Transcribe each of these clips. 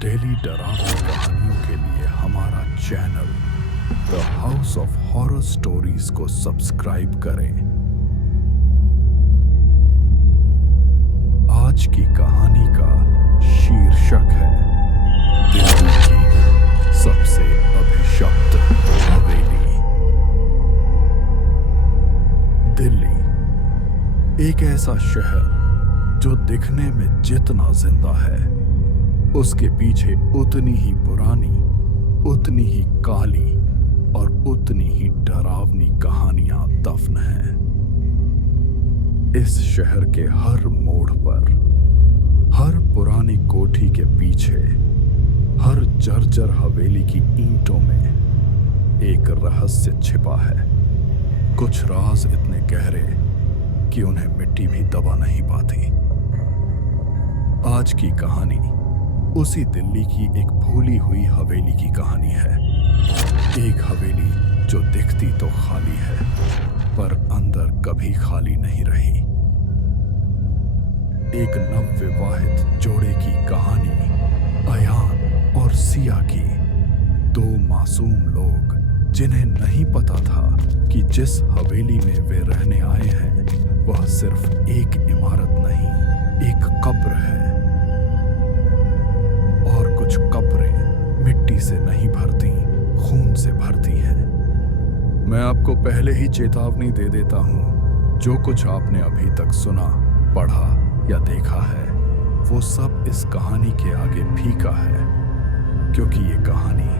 Daily डरावनी कहानियों के लिए हमारा channel the house of horror stories को सब्सक्राइब करें। आज की कहानी का शीर्षक है दिल्ली की सबसे अभिशप्त हवेली। दिल्ली एक ऐसा शहर जो दिखने में जितना जिंदा है, उसके पीछे उतनी ही पुरानी, उतनी ही काली और उतनी ही डरावनी कहानियां दफन हैं। इस शहर के हर मोड़ पर, हर पुरानी कोठी के पीछे, हर जर्जर हवेली की ईंटों में एक रहस्य छिपा है। कुछ राज इतने गहरे कि उन्हें मिट्टी भी दबा नहीं पाती। आज की कहानी उसी दिल्ली की एक भूली हुई हवेली की कहानी है। एक हवेली जो दिखती तो खाली है, पर अंदर कभी खाली नहीं रही। एक नवविवाहित जोड़े की कहानी, अयान और सिया की। दो मासूम लोग जिन्हें नहीं पता था कि जिस हवेली में वे रहने आए हैं वह सिर्फ एक इमारत नहीं, एक कब्र है। और कुछ कब्रें मिट्टी से नहीं भरती, खून से भरती हैं। मैं आपको पहले ही चेतावनी दे देता हूं, जो कुछ आपने अभी तक सुना, पढ़ा या देखा है, वो सब इस कहानी के आगे फीका है, क्योंकि ये कहानी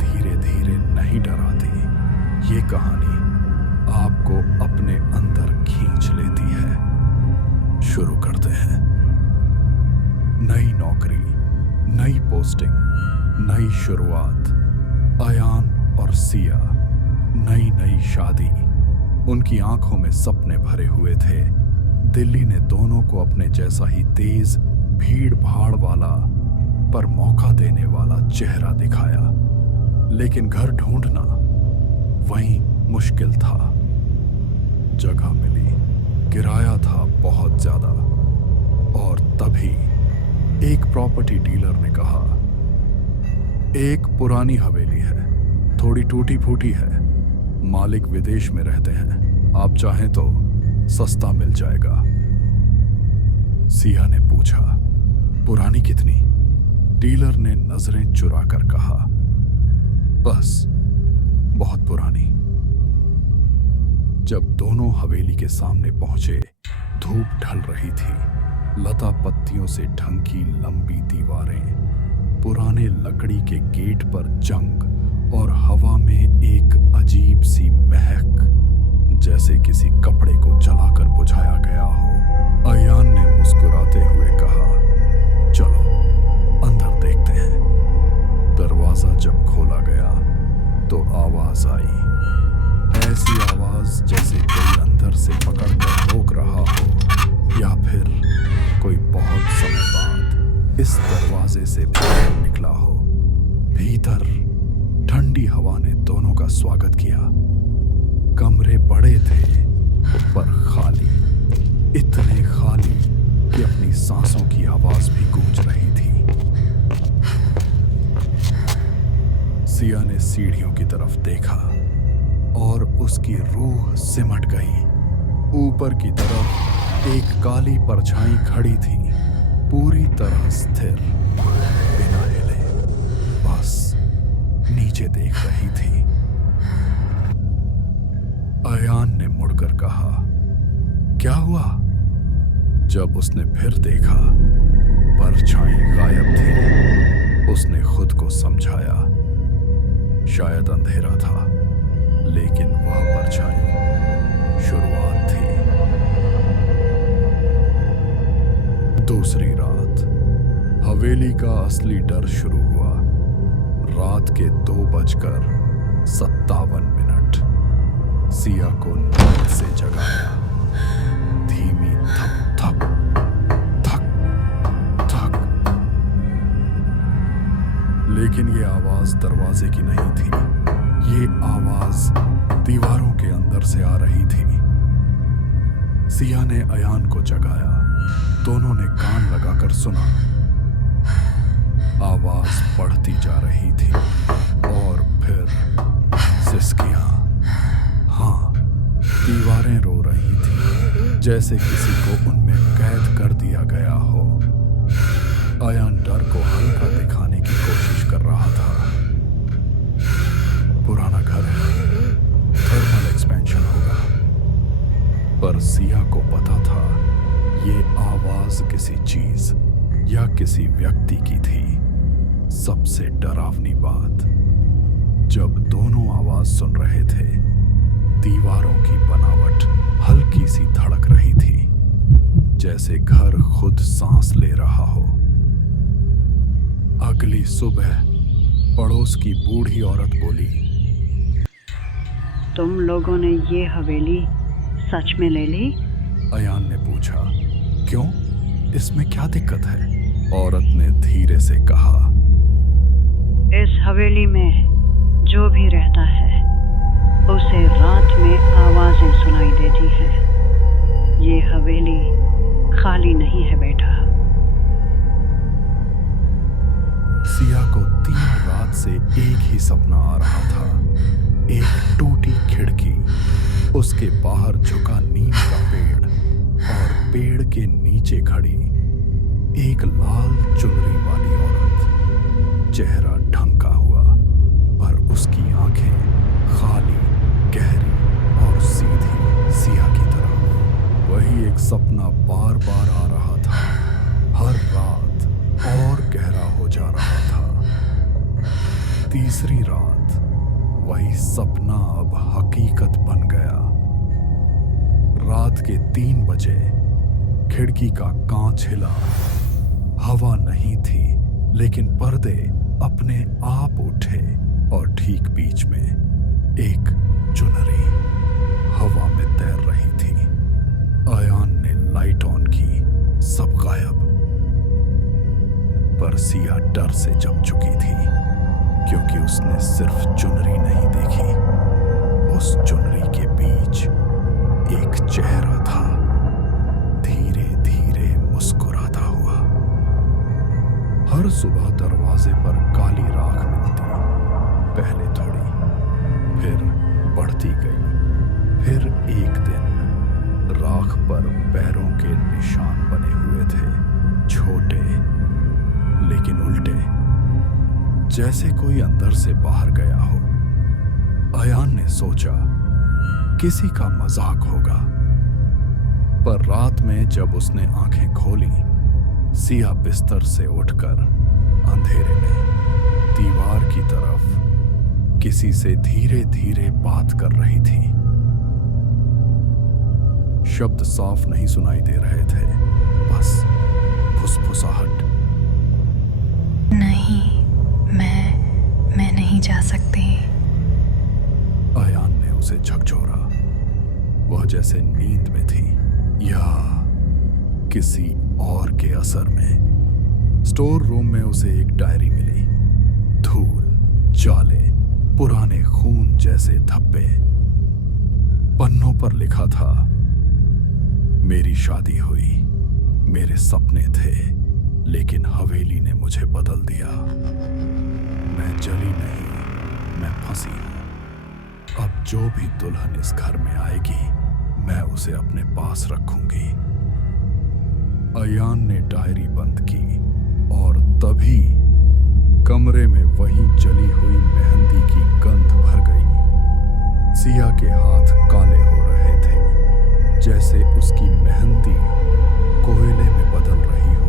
धीरे धीरे नहीं डराती। ये कहानी आपको अपने अंदर खींच लेती है। शुरू करते हैं। नई नौकरी, नई पोस्टिंग, नई शुरुआत। अयान और सिया, नई नई शादी। उनकी आंखों में सपने भरे हुए थे। दिल्ली ने दोनों को अपने जैसा ही तेज, भीड़ भाड़ वाला पर मौका देने वाला चेहरा दिखाया। लेकिन घर ढूंढना वहीं मुश्किल था। जगह मिली, किराया था बहुत ज्यादा, और तभी एक प्रॉपर्टी डीलर ने कहा, एक पुरानी हवेली है, थोड़ी टूटी फूटी है, मालिक विदेश में रहते हैं, आप चाहें तो सस्ता मिल जाएगा। सिया ने पूछा, पुरानी कितनी? डीलर ने नजरें चुरा कर कहा, बस बहुत पुरानी। जब दोनों हवेली के सामने पहुंचे, धूप ढल रही थी। लता पत्तियों से ढंकी लंबी दीवारें, पुराने लकड़ी के गेट पर जंग, और हवा में एक अजीब सी महक, जैसे किसी कपड़े को जलाकर बुझाया गया हो। अयान ने मुस्कुराते हुए कहा, चलो अंदर देखते हैं। दरवाजा जब खोला गया तो आवाज आई, ऐसी आवाज जैसे कोई अंदर से पकड़कर रोक रहा हो, या फिर कोई बहुत समय बाद इस दरवाजे से बाहर निकला हो। भीतर ठंडी हवा ने दोनों का स्वागत किया। कमरे बड़े थे, पर खाली, इतने खाली कि अपनी सांसों की आवाज भी गूंज रही थी। सिया ने सीढ़ियों की तरफ देखा और उसकी रूह सिमट गई। ऊपर की तरफ एक काली परछाई खड़ी थी, पूरी तरह स्थिर, बिना हिले, बस नीचे देख रही थी। अयान ने मुड़कर कहा, क्या हुआ? जब उसने फिर देखा, परछाई गायब थी। उसने खुद को समझाया, शायद अंधेरा था, लेकिन वह परछाई शुरुआत थी। दूसरी रात हवेली का असली डर शुरू हुआ। रात के 2:57 सिया को नींद से जगाया। धीमी थप थप, थक थक। लेकिन ये आवाज दरवाजे की नहीं थी, ये आवाज दीवारों के अंदर से आ रही थी। सिया ने अयान को जगाया। दोनों ने कान लगाकर सुना। बढ़ती जा रही थी और फिर सिसकियां। हाँ, दीवारें रो रही थी जैसे किसी को उनमें कैद कर दिया गया हो। अयान डर को हल्का दिखाने की कोशिश कर रहा था। पुराना घर है, थर्मल एक्सपेंशन होगा। पर सिया को पता था ये आवाज किसी चीज या किसी व्यक्ति की थी। सबसे डरावनी बात, जब दोनों आवाज सुन रहे थे, दीवारों की बनावट हल्की सी धड़क रही थी, जैसे घर खुद सांस ले रहा हो। अगली सुबह पड़ोस की बूढ़ी औरत बोली, तुम लोगों ने ये हवेली सच में ले ली? अयान ने पूछा, क्यों, इसमें क्या दिक्कत है? औरत ने धीरे से कहा, इस हवेली में जो भी रहता है उसे रात में आवाजें सुनाई देती हैं। ये हवेली खाली नहीं है बेटा। सिया को 3 रात से एक ही सपना आ रहा था। एक टूटी खिड़की, उसके बाहर झुका नीम का पेड़ और पेड़ के नीचे खड़ी एक लाल चुनरी वाली औरत। चेहरा ढंका हुआ, पर उसकी आंखें खाली, गहरी और सीधी सिया की तरफ। वही एक सपना बार बार आ रहा था, हर रात और गहरा हो जा रहा था। तीसरी रात वही सपना अब हकीकत बन गया। रात के 3 बजे खिड़की का कांच हिला। हवा नहीं थी, लेकिन पर्दे अपने आप उठे और ठीक बीच में एक चुनरी हवा में तैर रही थी। अयान ने लाइट ऑन की, सब गायब। पर सिया डर से जम चुकी थी, क्योंकि उसने सिर्फ चुनरी नहीं देखी, उस चुनरी के बीच एक चेहरा था, धीरे धीरे मुस्कुराता हुआ। हर सुबह दरवाजे पर काली राख मिलती, पहले थोड़ी, फिर बढ़ती गई। फिर एक दिन राख पर पैरों के निशान बने हुए थे, छोटे लेकिन उल्टे, जैसे कोई अंदर से बाहर गया हो। अयान ने सोचा किसी का मजाक होगा, पर रात में जब उसने आंखें खोली, सिया बिस्तर से उठकर अंधेरे में दीवार की तरफ किसी से धीरे धीरे बात कर रही थी। शब्द साफ नहीं सुनाई दे रहे थे, बस फुसफुसाहट। नहीं, मैं नहीं जा सकती। अयान ने उसे झकझोरा। वह जैसे नींद में थी या किसी और के असर में। स्टोर रूम में उसे एक डायरी मिली। धूल, जाले, पुराने खून जैसे धब्बे। पन्नों पर लिखा था, मेरी शादी हुई, मेरे सपने थे, लेकिन हवेली ने मुझे बदल दिया। मैं जली नहीं, मैं फंसी हूं। अब जो भी दुल्हन इस घर में आएगी, मैं उसे अपने पास रखूंगी। अयान ने डायरी बंद की और तभी कमरे में वही जली हुई मेहंदी की गंध भर गई। सिया के हाथ काले हो रहे थे, जैसे उसकी मेहंदी कोयले में बदल रही हो।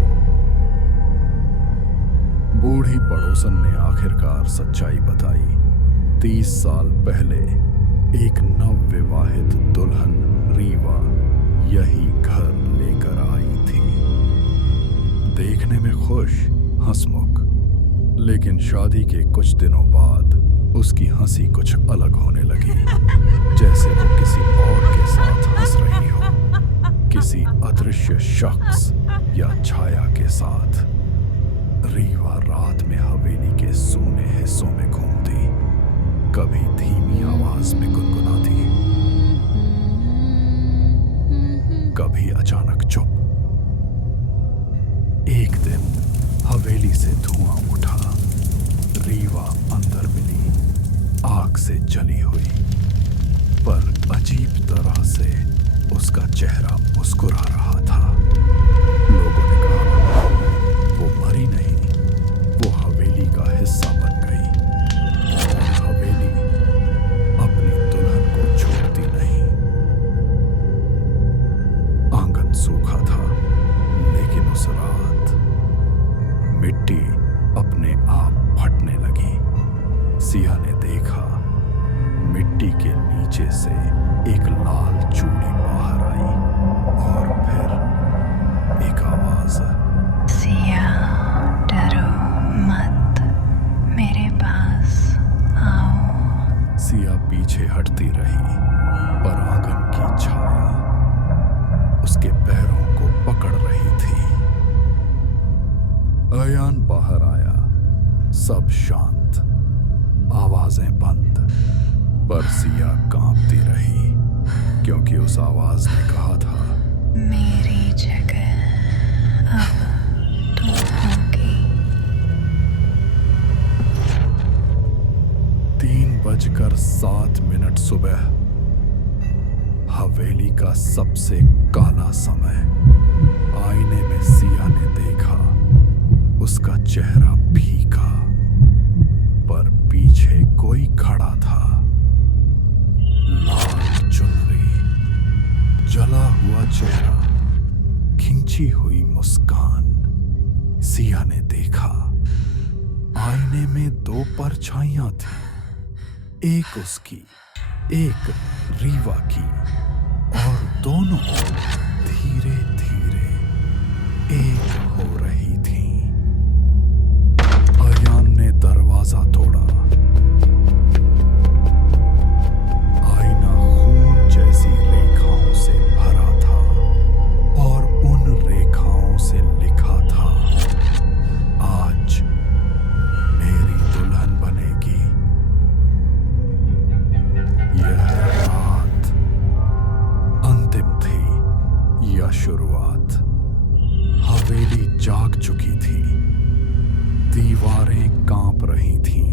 बूढ़ी पड़ोसन ने आखिरकार सच्चाई बताई। 30 साल पहले एक नवविवाहित दुल्हन रीवा यही घर लेकर आई थी। देखने में खुश, हंसमुख, लेकिन शादी के कुछ दिनों बाद उसकी हंसी कुछ अलग होने लगी, जैसे वो किसी और के साथ हंस रही हो, किसी अदृश्य शख्स या छाया के साथ। रीवा रात में हवेली के सूने हिस्सों में घूमती, कभी धीमी आवाज में गुनगुनाती, कभी अचानक चुप। एक दिन हवेली से धुआं उठा। अंदर मिली, आग से जली हुई, पर अजीब तरह से उसका चेहरा मुस्कुरा रहा था। लोगों ने कहा वो मरी नहीं, वो हवेली का हिस्सा बन गई। और हवेली अपनी दुल्हन को छोड़ती नहीं। आंगन सूखा था, लेकिन उस रात मिट्टी अपने आप फटने लगी। सिया ने देखा मिट्टी के नीचे से एक लाल चूड़ी बाहर आई, और फिर एक आवाज, सिया, डरो मत, मेरे पास आओ। सिया पीछे हटती रही, पर आंगन की छाया उसके पैरों को पकड़ रही थी। अयान बाहर आया, सब शांत, आवाजें बंद, पर सिया कांपती रही, क्योंकि उस आवाज ने कहा था, मेरी जगह अब तुम होगी। 3:07 सुबह, हवेली का सबसे काला समय। आईने में सिया ने देखा उसका चेहरा फीका, पर पीछे कोई खड़ा था। लाल चुनरी, जला हुआ चेहरा, खिंची हुई मुस्कान। सिया ने देखा आईने में 2 परछाइयां थी, एक उसकी, एक रीवा की, और दोनों धीरे धीरे एक हो रही थी। अयान ने दरवाजा तोड़ा। आईना खून जैसी रेखाओं से भरा था, और उन रेखाओं से लिखा था, आज मेरी दुल्हन बनेगी। यह रात अंतिम थी या शुरुआत? हवेली जाग चुकी थी, दीवारें कांप रही थीं,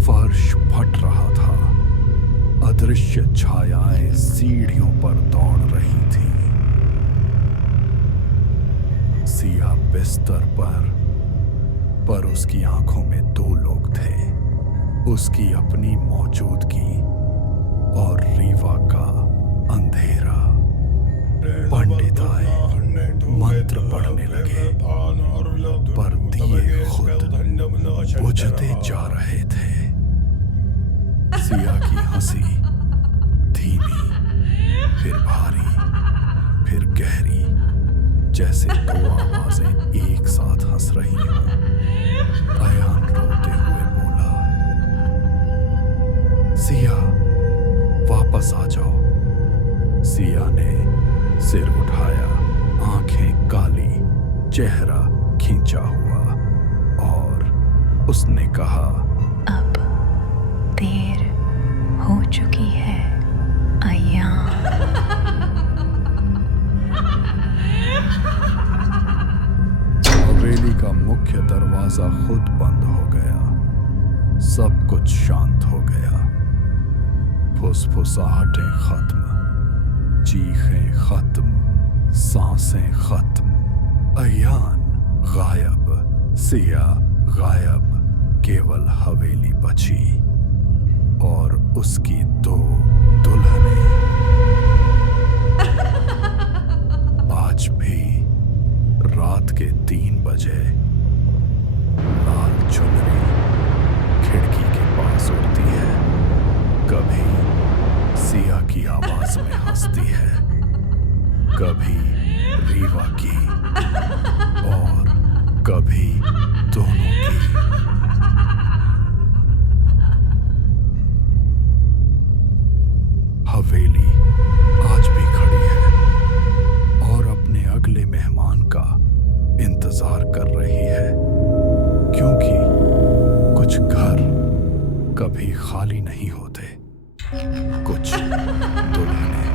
फर्श फट रहा था, अदृश्य छायाएं सीढ़ियों पर दौड़ रही थीं। सिया बिस्तर पर उसकी आंखों में 2 लोग थे, उसकी अपनी मौजूदगी और रीवा का अंधेरा। पंडित आए, मंत्र पढ़ने लगे, पर दिए खुद बुझते जा रहे थे। सिया की हंसी धीमी, फिर भारी, फिर गहरी, जैसे 2 आवाजें एक साथ हंस रही हों। अयान रोते हुए बोला, सिया, वापस आ जाओ। सिया ने सिर उठाया, आंखें काली, चेहरा खींचा हुआ, और उसने कहा, अब देर हो चुकी है अयान। हवेली का मुख्य दरवाजा खुद बंद हो गया। सब कुछ शांत हो गया। फुसफुसाहटें खत्म, चीखें खत्म, सांसें खत्म। अयान गायब, सिया गायब, केवल हवेली बची, और उसकी 2 दुल्हनें। आज भी रात के 3 बजे लाल चुनरी खिड़की के पास उड़ती है, कभी सिया की आवाज में हंसती है, कभी रीवा की, और कभी दोनों की। हवेली आज भी खड़ी है, और अपने अगले मेहमान का इंतजार कर रही है, क्योंकि कुछ घर कभी खाली नहीं होते, कुछ दुल्हनें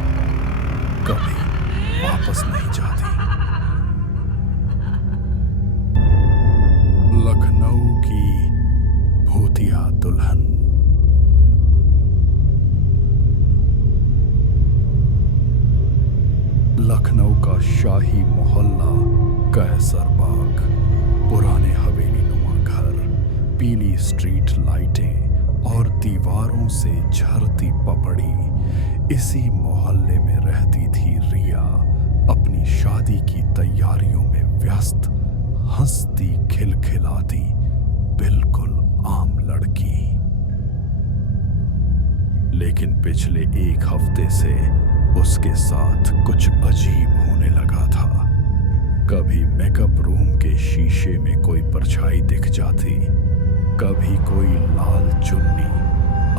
कभी वापस नहीं जाती। लखनऊ की भूतिया दुल्हन। लखनऊ का शाही मोहल्ला कैसर बाग, पुराने हवेली नुमा घर, पीली स्ट्रीट लाइटें और दीवारों से झरती पपड़ी। इसी मोहल्ले में रहती थी रिया, अपनी शादी की तैयारियों में व्यस्त, हंसती खिलखिलाती, बिल्कुल आम लड़की। लेकिन पिछले एक हफ्ते से उसके साथ कुछ अजीब होने लगा था। कभी मेकअप रूम के शीशे में कोई परछाई दिख जाती, कभी कोई लाल चुन्नी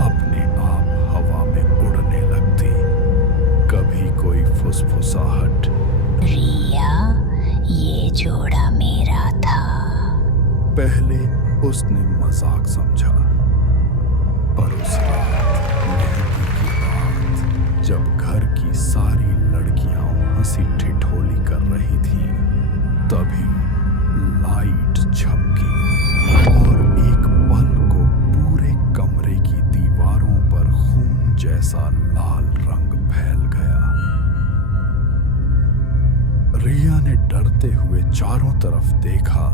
अपने आप हवा में उड़ने लगती, कभी कोई फुसफुसाहट। रिया, ये जोड़ा मेरा था। पहले उसने मजाक समझा, पर उस रात, मेहंदी की रात, जब घर की सारी लड़कियां हंसी ठिठोली कर रही थीं, तभी लाइट झपकी और एक पल को पूरे कमरे की दीवारों पर खून जैसा लाल रंग फैल गया। रिया ने डरते हुए चारों तरफ देखा।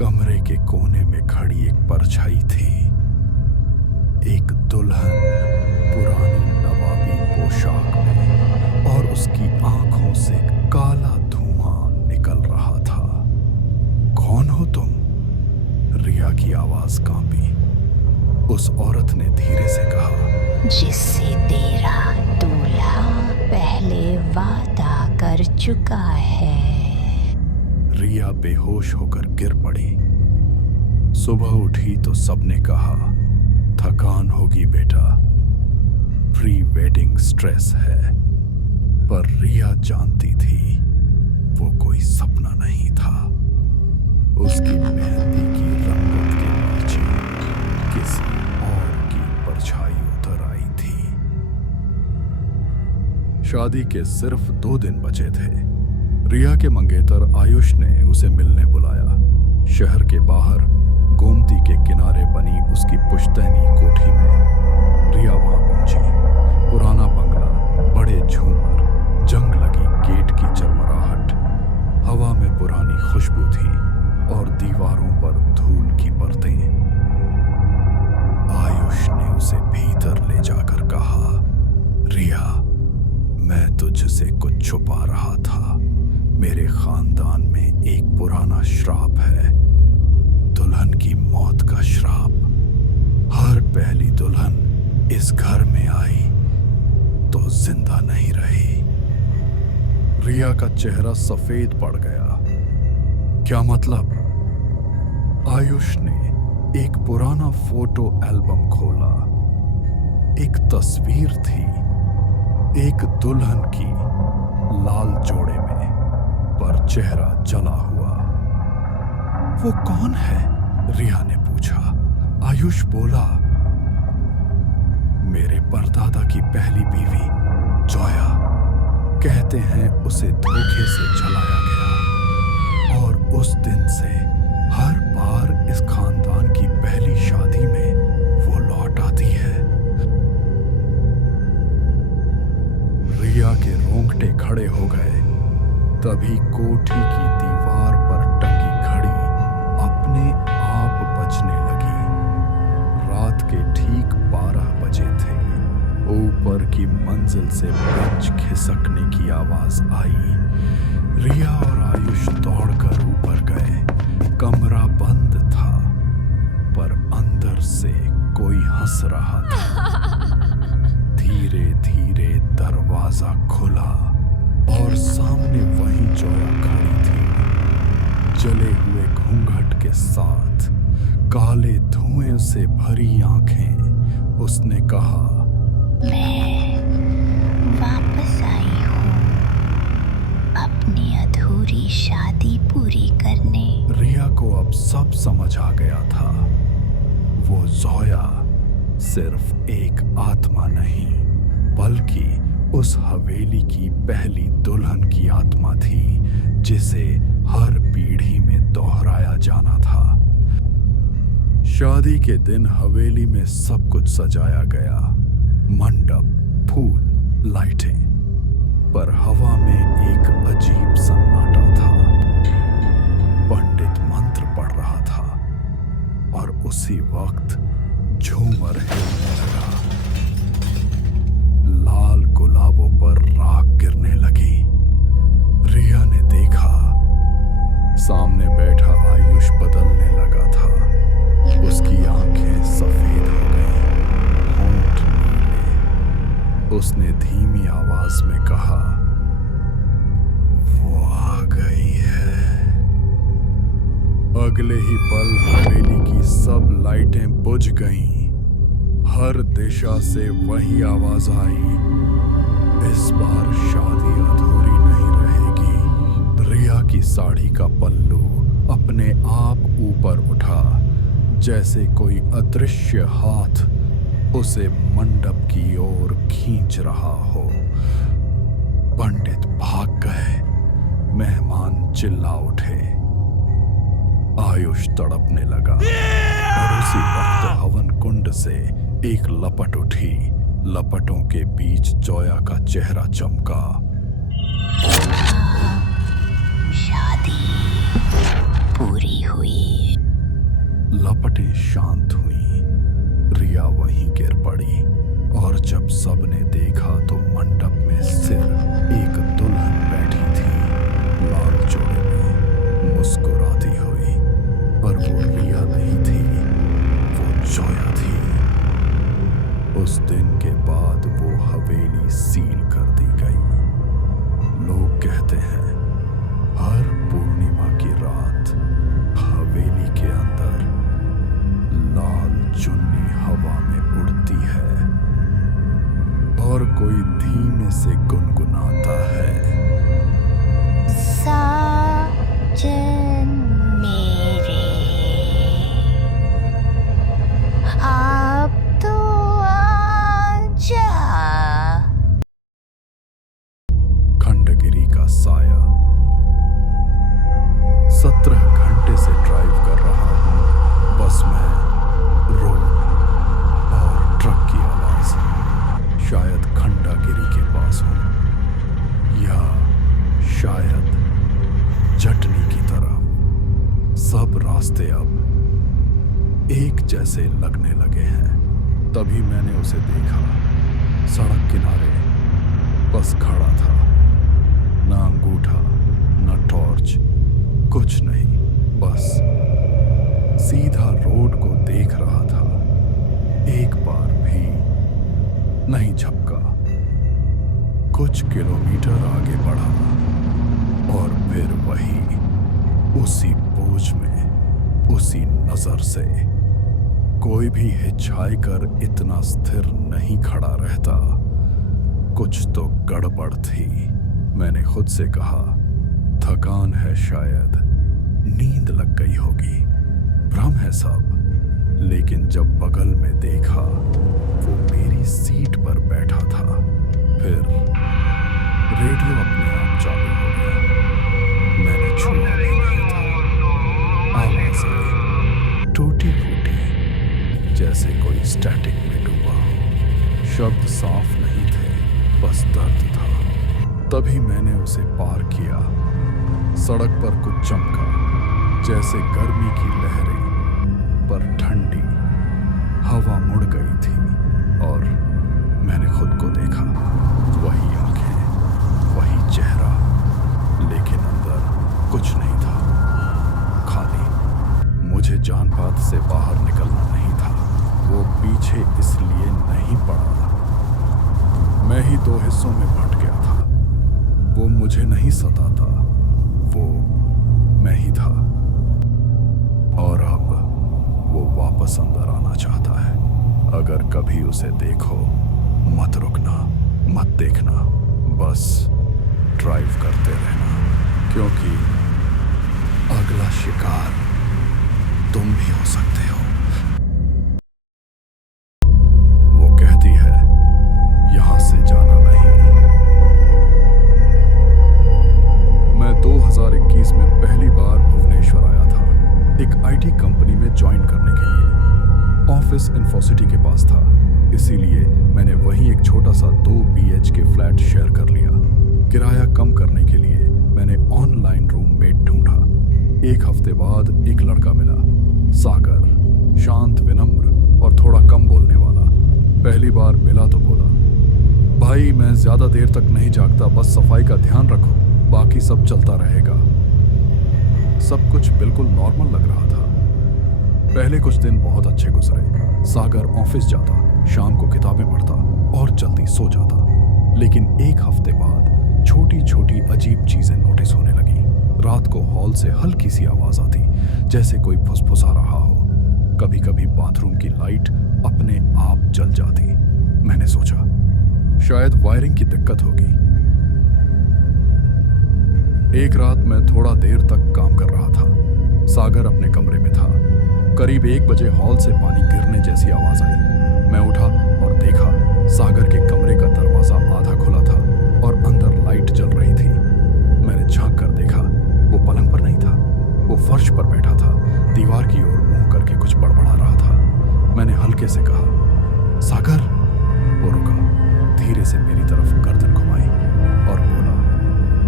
कमरे के कोने में खड़ी एक परछाई थी, एक दुल्हन पुरानी नवाबी पोशाक में, और उसकी आंखों से काला धुआं निकल रहा था। कौन हो तुम? रिया की आवाज कांपी। उस औरत ने धीरे से कहा, जिससे तेरा दूल्हा पहले वादा कर चुका है। रिया बेहोश होकर गिर पड़ी। सुबह उठी तो सबने कहा, थकान होगी बेटा, प्री वेडिंग स्ट्रेस है। पर रिया जानती थी वो कोई सपना नहीं था। उसकी मेहंदी की रंगत के नीचे किसी और की परछाई उतर आई थी। शादी के सिर्फ 2 दिन बचे थे। रिया के मंगेतर आयुष ने उसे मिलने बुलाया। शहर के बाहर गोमती के किनारे बनी उसकी पुश्तैनी कोठी में रिया वहां पहुंची। पुराना बंगला, बड़े झूमर, जंग लगी गेट की चरमराहट, हवा में पुरानी खुशबू थी और दीवारों पर धूल की परतें। आयुष ने उसे भीतर ले जाकर कहा, रिया, मैं तुझसे कुछ छुपा रहा था। मेरे खानदान में एक पुराना श्राप है, दुल्हन की मौत का श्राप। हर पहली दुल्हन इस घर में आई तो जिंदा नहीं रही। रिया का चेहरा सफेद पड़ गया। क्या मतलब? आयुष ने एक पुराना फोटो एल्बम खोला। एक तस्वीर थी, एक दुल्हन की, लाल जोड़े में, पर चेहरा जला हुआ। वो कौन है? रिया ने पूछा। आयुष बोला, मेरे परदादा की पहली बीवी जोया। कहते हैं उसे धोखे से जलाया गया, और उस दिन से हर बार इस खानदान की पहली शादी में वो लौट आती है। रिया के रोंगटे खड़े हो गए। तभी कोठी की दीवार पर टंगी घड़ी अपने आप बजने लगी। रात के ठीक 12 बजे थे। ऊपर की मंजिल से बेंच खिसकने की आवाज आई। रिया और आयुष दौड़कर ऊपर गए। कमरा बंद था, पर अंदर से कोई हंस रहा था। धीरे धीरे दरवाजा खुला और सामने वही जोया खड़ी थी, जले हुए घूंघट के साथ, काले धुएं से भरी आंखें। उसने कहा, मैं वापस आई हूँ अपनी अधूरी शादी पूरी करने। रिया को अब सब समझ आ गया था। वो जोया सिर्फ एक आत्मा नहीं, बल्कि उस हवेली की पहली दुल्हन की आत्मा थी, जिसे हर पीढ़ी में दोहराया जाना था। शादी के दिन हवेली में सब कुछ सजाया गया, मंडप, फूल, लाइटें, पर हवा में एक अजीब सन्नाटा था। पंडित मंत्र पढ़ रहा था और उसी वक्त झूमर हिलने लगा। लाल गुलाबों पर राख गिरने लगी। रिया ने देखा, सामने बैठा आयुष बदलने लगा था। उसकी आंखें सफेद हो गईं, होंठ नीले। उसने धीमी आवाज में कहा, वो आ गई है। अगले ही पल हवेली की सब लाइटें बुझ गईं। हर दिशा से वही आवाज आई, इस बार शादी अधूरी नहीं रहेगी। रिया की साड़ी का पल्लू अपने आप ऊपर उठा, जैसे कोई अदृश्य हाथ उसे मंडप की ओर खींच रहा हो। पंडित भाग गए, मेहमान चिल्ला उठे। आयुष तड़पने लगा और उसी वक्त हवन कुंड से एक लपट उठी। लपटों के बीच जोया का चेहरा चमका। शादी पूरी हुई। लपटें शांत हुई। रिया वहीं गिर पड़ी और जब सबने देखा तो मंडप में सिर्फ एक दुल्हन बैठी थी, लाल जोड़े में, मुस्कुराती हुई। पर वो रिया नहीं थी, वो जोया थी। उस दिन के बाद वो हवेली सील कर दी गई। लोग कहते हैं हर पूर्णिमा की रात हवेली के अंदर लाल चुन्नी हवा में उड़ती है और कोई धीमे से गुनगुनाता है, साजन मेरे, आप तो आजा। खंडगिरी का साया। 17 घंटे से ड्राइव कर रहा हूं, बस में, रोड और ट्रक की आवाज। शायद खंडागिरी के पास हूं या शायद जटनी की तरफ। सब रास्ते अब एक जैसे लगने लगे हैं। तभी मैंने उसे देखा, सड़क किनारे बस खड़ा था, ना अंगूठा, ना टॉर्च, कुछ नहीं, बस सीधा रोड को देख रहा था। एक बार भी नहीं झपका। कुछ किलोमीटर आगे बढ़ा और फिर वही, उसी बोझ में, उसी नजर से। कोई भी हिचहाइकर इतना स्थिर नहीं खड़ा रहता। कुछ तो गड़बड़ थी। मैंने खुद से कहा, थकान है शायद, नींद लग गई होगी, भ्रम है सब। लेकिन जब बगल में देखा, वो मेरी सीट पर बैठा था। फिर रेडियो अपने आप चालू हो गया। मैंने छुआ भी नहीं था। आवाज़ें टूटी फूटी, जैसे कोई स्टैटिक में डूबा हो। शब्द साफ नहीं थे, बस दर्द था। तभी मैंने उसे पार किया। सड़क पर कुछ चमका, जैसे गर्मी की लहरें, पर ठंडी। हवा मुड़ गई थी और मैंने खुद को देखा। वही आंखें, वही चेहरा, लेकिन अंदर कुछ नहीं था, खाली। मुझे जान बात से बाहर निकलना नहीं था। वो पीछे इसलिए नहीं पड़ा, मैं ही दो हिस्सों में बंट गया था। वो मुझे नहीं सताता, वो मैं ही था। और अब वो वापस अंदर आना चाहता है। अगर कभी उसे देखो, मत रुकना, मत देखना, बस ड्राइव करते रहना, क्योंकि अगला शिकार तुम भी हो सकते हो। वो कहती है, यहां से जाना नहीं। मैं 2021 में पहली बार भुवनेश्वर आया था, एक आईटी कंपनी में ज्वाइन करने के लिए। ऑफिस इन्फोसिटी के पास था, इसीलिए मैंने वहीं एक छोटा सा 2 BHK फ्लैट शेयर कर लिया। किराया कम करने के लिए मैंने ऑनलाइन रूममेट ढूंढा। 1 हफ्ते बाद एक लड़का मिला, सागर, शांत, विनम्र और थोड़ा कम बोलने वाला। पहली बार मिला तो बोला, भाई मैं ज्यादा देर तक नहीं जागता, बस सफाई का ध्यान रखो, बाकी सब चलता रहेगा। सब कुछ बिल्कुल नॉर्मल लग रहा था। पहले कुछ दिन बहुत अच्छे गुजरे। सागर ऑफिस जाता, शाम को किताबें पढ़ता और जल्दी सो जाता। लेकिन 1 हफ्ते बाद छोटी छोटी अजीब चीजें नोटिस होने लगी। रात को हॉल से हल्की सी आवाज आती, जैसे कोई फुसफुसा रहा हो। कभी कभी बाथरूम की लाइट अपने आप जल जाती। मैंने सोचा शायद वायरिंग की दिक्कत होगी। एक रात मैं थोड़ा देर तक काम कर रहा था। सागर अपने कमरे में था। करीब 1 बजे हॉल से पानी गिरने जैसी आवाज आई। मैं उठा और देखा सागर के कमरे का दरवाजा आधा खुला था और अंदर लाइट जल रही थी। मैंने झांक कर देखा, वो पलंग पर नहीं था, वो फर्श पर बैठा था, दीवार की ओर मुंह करके कुछ बड़बड़ा रहा था। मैंने हल्के से कहा, सागर। वो रुका, धीरे से मेरी तरफ गर्दन घुमाई और बोला,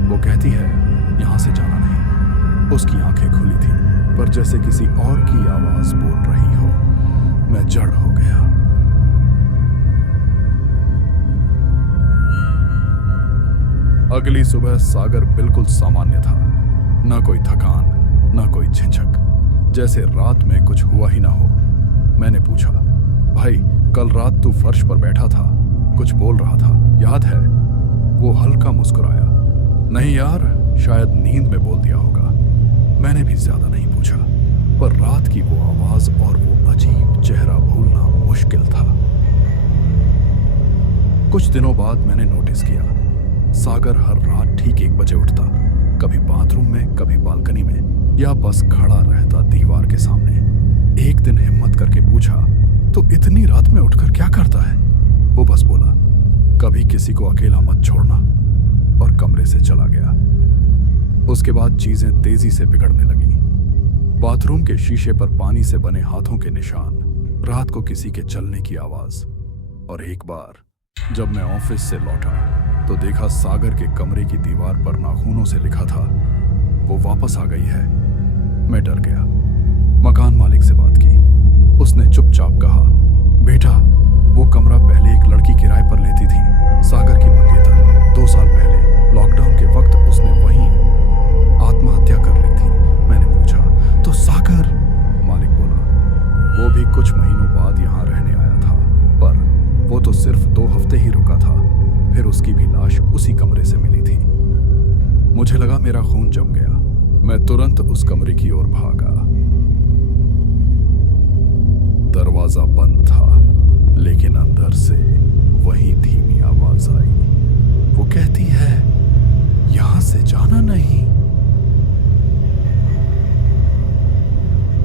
वो कहती है यहां से जाना नहीं। उसकी आंखें खुली थी, पर जैसे किसी और की आवाज बोल रही हो। मैं जड़ हो गया। अगली सुबह सागर बिल्कुल सामान्य था, ना कोई थकान, ना कोई झिझक, जैसे रात में कुछ हुआ ही ना हो। मैंने पूछा, भाई कल रात तू फर्श पर बैठा था, कुछ बोल रहा था, याद है? वो हल्का मुस्कुराया, नहीं यार, शायद नींद में बोल दिया होगा। मैंने भी ज्यादा नहीं पूछा, पर रात की वो आवाज और वो अजीब चेहरा भूलना मुश्किल था। कुछ दिनों बाद मैंने नोटिस किया, सागर हर रात ठीक 1 बजे उठता, कभी बाथरूम में, कभी बालकनी में, या बस खड़ा रहता दीवार के सामने। एक दिन हिम्मत करके पूछा, तो इतनी रात में उठकर क्या करता है? वो बस बोला, कभी किसी को अकेला मत छोड़ना, और कमरे से चला गया। उसके बाद चीजें तेजी से बिगड़ने लगी। बाथरूम के शीशे पर पानी से बने हाथों के निशान, रात को किसी के चलने की आवाज। और एक बार जब मैं ऑफिस से लौटा तो देखा सागर के कमरे की दीवार पर नाखूनों से लिखा था, वो वापस आ गई है। मैं डर गया। मकान मालिक से बात की। उसने चुपचाप कहा, बेटा वो कमरा पहले एक लड़की किराए पर लेती थी, सागर की मंगेतर। 2 साल पहले लॉकडाउन के वक्त उसने वहीं आत्महत्या कर ली थी। मैंने पूछा, तो सागर? मालिक बोला, वो भी कुछ महीनों बाद यहाँ रहने आया था, पर वो तो सिर्फ 2 हफ्ते ही रुका था। फिर उसकी भी लाश उसी कमरे से मिली थी। मुझे लगा मेरा खून जम गया। मैं तुरंत उस कमरे की ओर भागा। दरवाजा बंद था, लेकिन अंदर से वही धीमी आवाज आई। वो कहती है, यहां से जाना नहीं।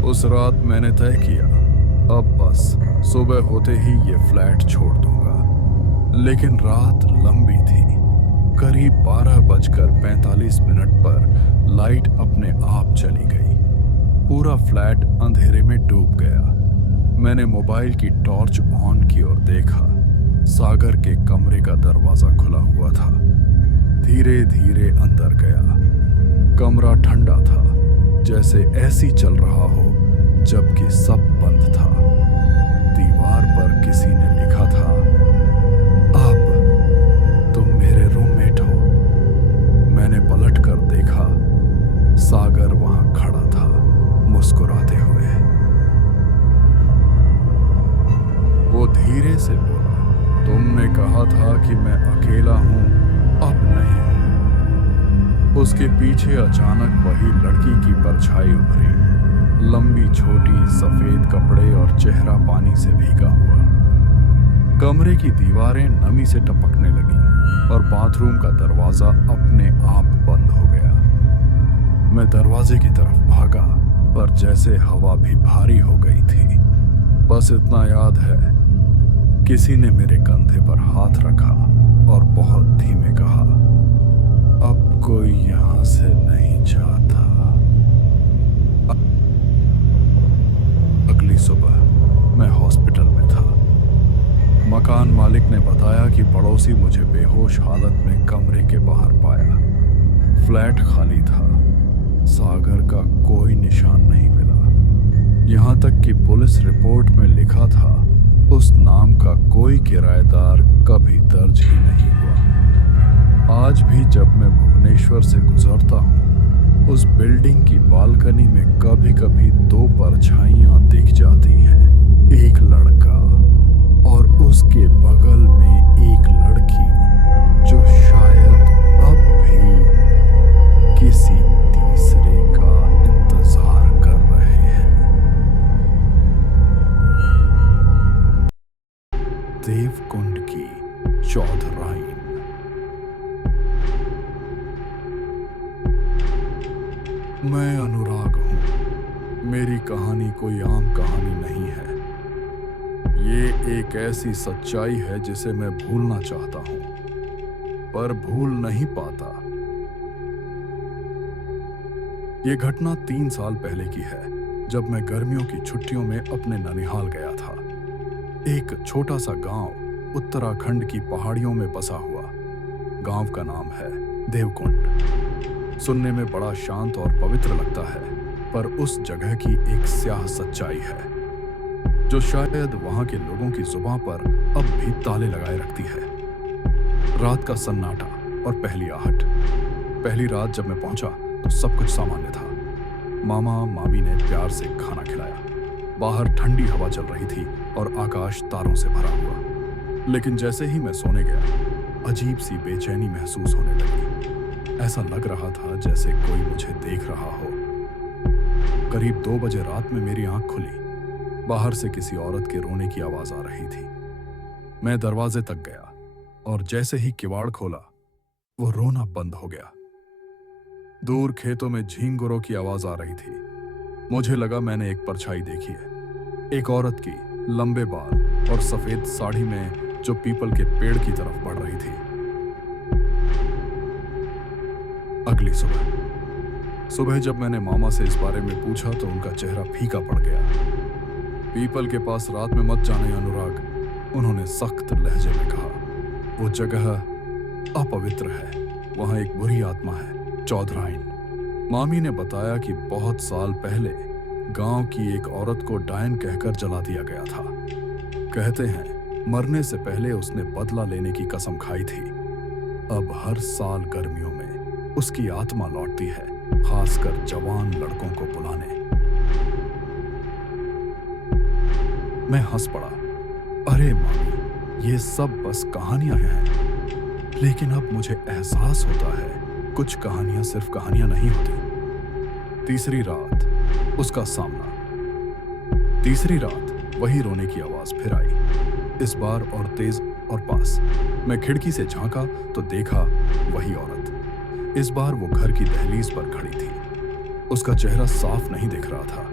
उस रात मैंने तय किया, अब बस सुबह होते ही ये फ्लैट छोड़ दूंगा। लेकिन रात लंबी थी। करीब 12:45 पर लाइट अपने आप चली गई। पूरा फ्लैट अंधेरे में डूब गया। मैंने मोबाइल की टॉर्च ऑन की और देखा, सागर के कमरे का दरवाजा खुला हुआ था। धीरे धीरे अंदर गया। कमरा ठंडा था, जैसे ऐसी चल रहा हो जबकि सब बंद था। दीवार पर किसी ने लिखा था, अब तुम मेरे रूममेट हो। मैंने पलट कर देखा, सागर वहां खड़ा था, मुस्कुराते हुए। वो धीरे से बोला, तुमने कहा था कि मैं अकेला हूं, अब नहीं हूं। उसके पीछे अचानक वही लड़की की परछाई उभरी। लंबी छोटी सफेद कपड़े और चेहरा पानी से भीगा हुआ। कमरे की दीवारें नमी से टपकने लगी और बाथरूम का दरवाजा अपने आप बंद हो गया। मैं दरवाजे की तरफ भागा, पर जैसे हवा भी भारी हो गई थी। बस इतना याद है, किसी ने मेरे कंधे पर हाथ रखा और बहुत धीमे कहा, अब कोई यहां से नहीं जाता। अगली सुबह मैं हॉस्पिटल में था। मकान मालिक ने बताया कि पड़ोसी मुझे बेहोश हालत में कमरे के बाहर पाया। फ्लैट खाली था। सागर का कोई निशान नहीं मिला। यहाँ तक कि पुलिस रिपोर्ट में लिखा था उस नाम का कोई किराएदार कभी दर्ज ही नहीं हुआ। आज भी जब मैं भुवनेश्वर से गुजरता हूँ, उस बिल्डिंग की बालकनी में कभी कभी दो परछाइयां दिख जाती हैं। एक लड़का और उसके बगल में एक लड़की, जो शायद अब भी किसी तीसरे का इंतजार कर रहे हैं। देवकुंड की चौधराइन। मैं अनुराग हूं। मेरी कहानी कोई आम कहानी नहीं है। ये एक ऐसी सच्चाई है जिसे मैं भूलना चाहता हूं, पर भूल नहीं पाता। ये घटना 3 साल पहले की है, जब मैं गर्मियों की छुट्टियों में अपने ननिहाल गया था। एक छोटा सा गांव उत्तराखंड की पहाड़ियों में बसा हुआ। गांव का नाम है देवकुंड। सुनने में बड़ा शांत और पवित्र लगता है, पर उस जगह की एक स्याह सच्चाई है जो शायद वहां के लोगों की जुबां पर अब भी ताले लगाए रखती है। रात का सन्नाटा और पहली आहट। पहली रात जब मैं पहुंचा तो सब कुछ सामान्य था। मामा मामी ने प्यार से खाना खिलाया। बाहर ठंडी हवा चल रही थी और आकाश तारों से भरा हुआ। लेकिन जैसे ही मैं सोने गया, अजीब सी बेचैनी महसूस होने लगी। ऐसा लग रहा था जैसे कोई मुझे देख रहा हो। करीब 2 बजे रात में मेरी आंख खुली। बाहर से किसी औरत के रोने की आवाज आ रही थी। मैं दरवाजे तक गया और जैसे ही किवाड़ खोला, वो रोना बंद हो गया। दूर खेतों में झींगुरों की आवाज आ रही थी। मुझे लगा मैंने एक परछाई देखी है, एक औरत की, लंबे बाल और सफेद साड़ी में, जो पीपल के पेड़ की तरफ बढ़ रही थी। अगली सुबह जब मैंने मामा से इस बारे में पूछा तो उनका चेहरा फीका पड़ गया। पीपल के पास रात में मत जाने अनुराग, उन्होंने सख्त लहजे में कहा। वो जगह अपवित्र है, वहां एक बुरी आत्मा है, चौधराइन। मामी ने बताया कि बहुत साल पहले गांव की एक औरत को डायन कहकर जला दिया गया था। कहते हैं मरने से पहले उसने बदला लेने की कसम खाई थी। अब हर साल गर्मियों में उसकी आत्मा लौटती है, खासकर जवान लड़कों को बुलाने। मैं हंस पड़ा। अरे मामी, ये सब बस कहानियां हैं। लेकिन अब मुझे एहसास होता है कुछ कहानियां सिर्फ कहानियां नहीं होती। तीसरी रात उसका सामना। तीसरी रात वही रोने की आवाज फिर आई, इस बार और तेज और पास। मैं खिड़की से झांका तो देखा वही औरत। इस बार वो घर की दहलीज पर खड़ी थी। उसका चेहरा साफ नहीं दिख रहा था,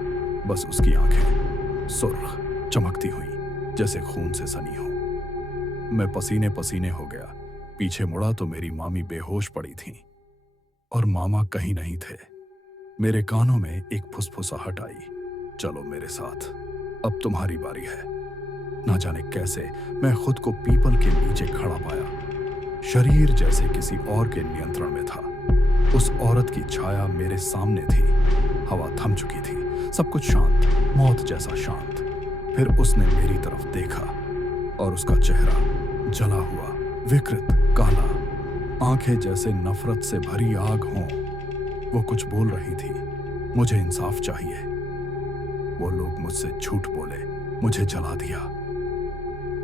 बस उसकी आंखें सुर्ख, चमकती हुई, जैसे खून से सनी हो। मैं पसीने पसीने हो गया। पीछे मुड़ा तो मेरी मामी बेहोश पड़ी थी और मामा कहीं नहीं थे। मेरे कानों में एक फुसफुसाहट आई, चलो मेरे साथ, अब तुम्हारी बारी है। ना जाने कैसे मैं खुद को पीपल के नीचे खड़ा पाया। शरीर जैसे किसी और के नियंत्रण में था। उस औरत की छाया मेरे सामने थी। हवा थम चुकी थी, सब कुछ शांत, मौत जैसा शांत। फिर उसने मेरी तरफ देखा और उसका चेहरा जला हुआ, विकृत, काला, आंखें जैसे नफरत से भरी आग हों। वो कुछ बोल रही थी, मुझे इंसाफ चाहिए। वो लोग मुझसे झूठ बोले, मुझे जला दिया।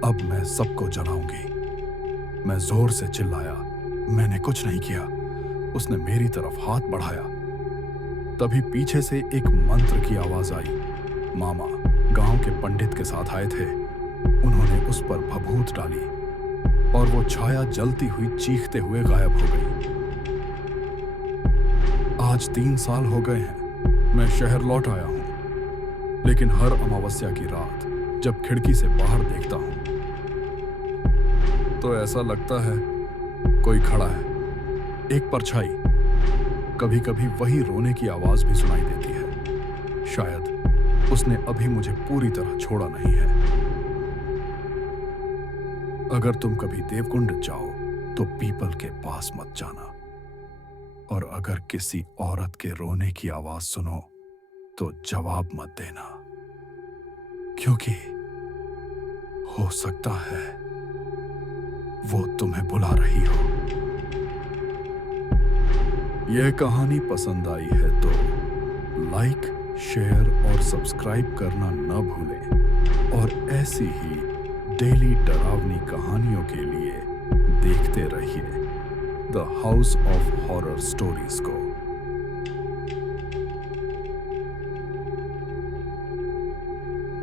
अब मैं सबको जलाऊंगी। मैं जोर से चिल्लाया, मैंने कुछ नहीं किया। उसने मेरी तरफ हाथ बढ़ाया। तभी पीछे से एक मंत्र की आवाज आई। मामा गांव के पंडित के साथ आए थे। उन्होंने उस पर भभूत डाली और वो छाया जलती हुई चीखते हुए गायब हो गई। आज 3 साल हो गए हैं मैं शहर लौट आया हूं, लेकिन हर अमावस्या की रात जब खिड़की से बाहर देखता हूं तो ऐसा लगता है कोई खड़ा है, एक परछाई। कभी कभी वही रोने की आवाज भी सुनाई देती है। शायद उसने अभी मुझे पूरी तरह छोड़ा नहीं है। अगर तुम कभी देवकुंड जाओ तो पीपल के पास मत जाना, और अगर किसी औरत के रोने की आवाज सुनो तो जवाब मत देना, क्योंकि हो सकता है वो तुम्हें बुला रही हो। यह कहानी पसंद आई है तो लाइक, शेयर और सब्सक्राइब करना न भूलें, और ऐसी ही डेली डरावनी कहानियों के लिए देखते रहिए the house of horror stories को।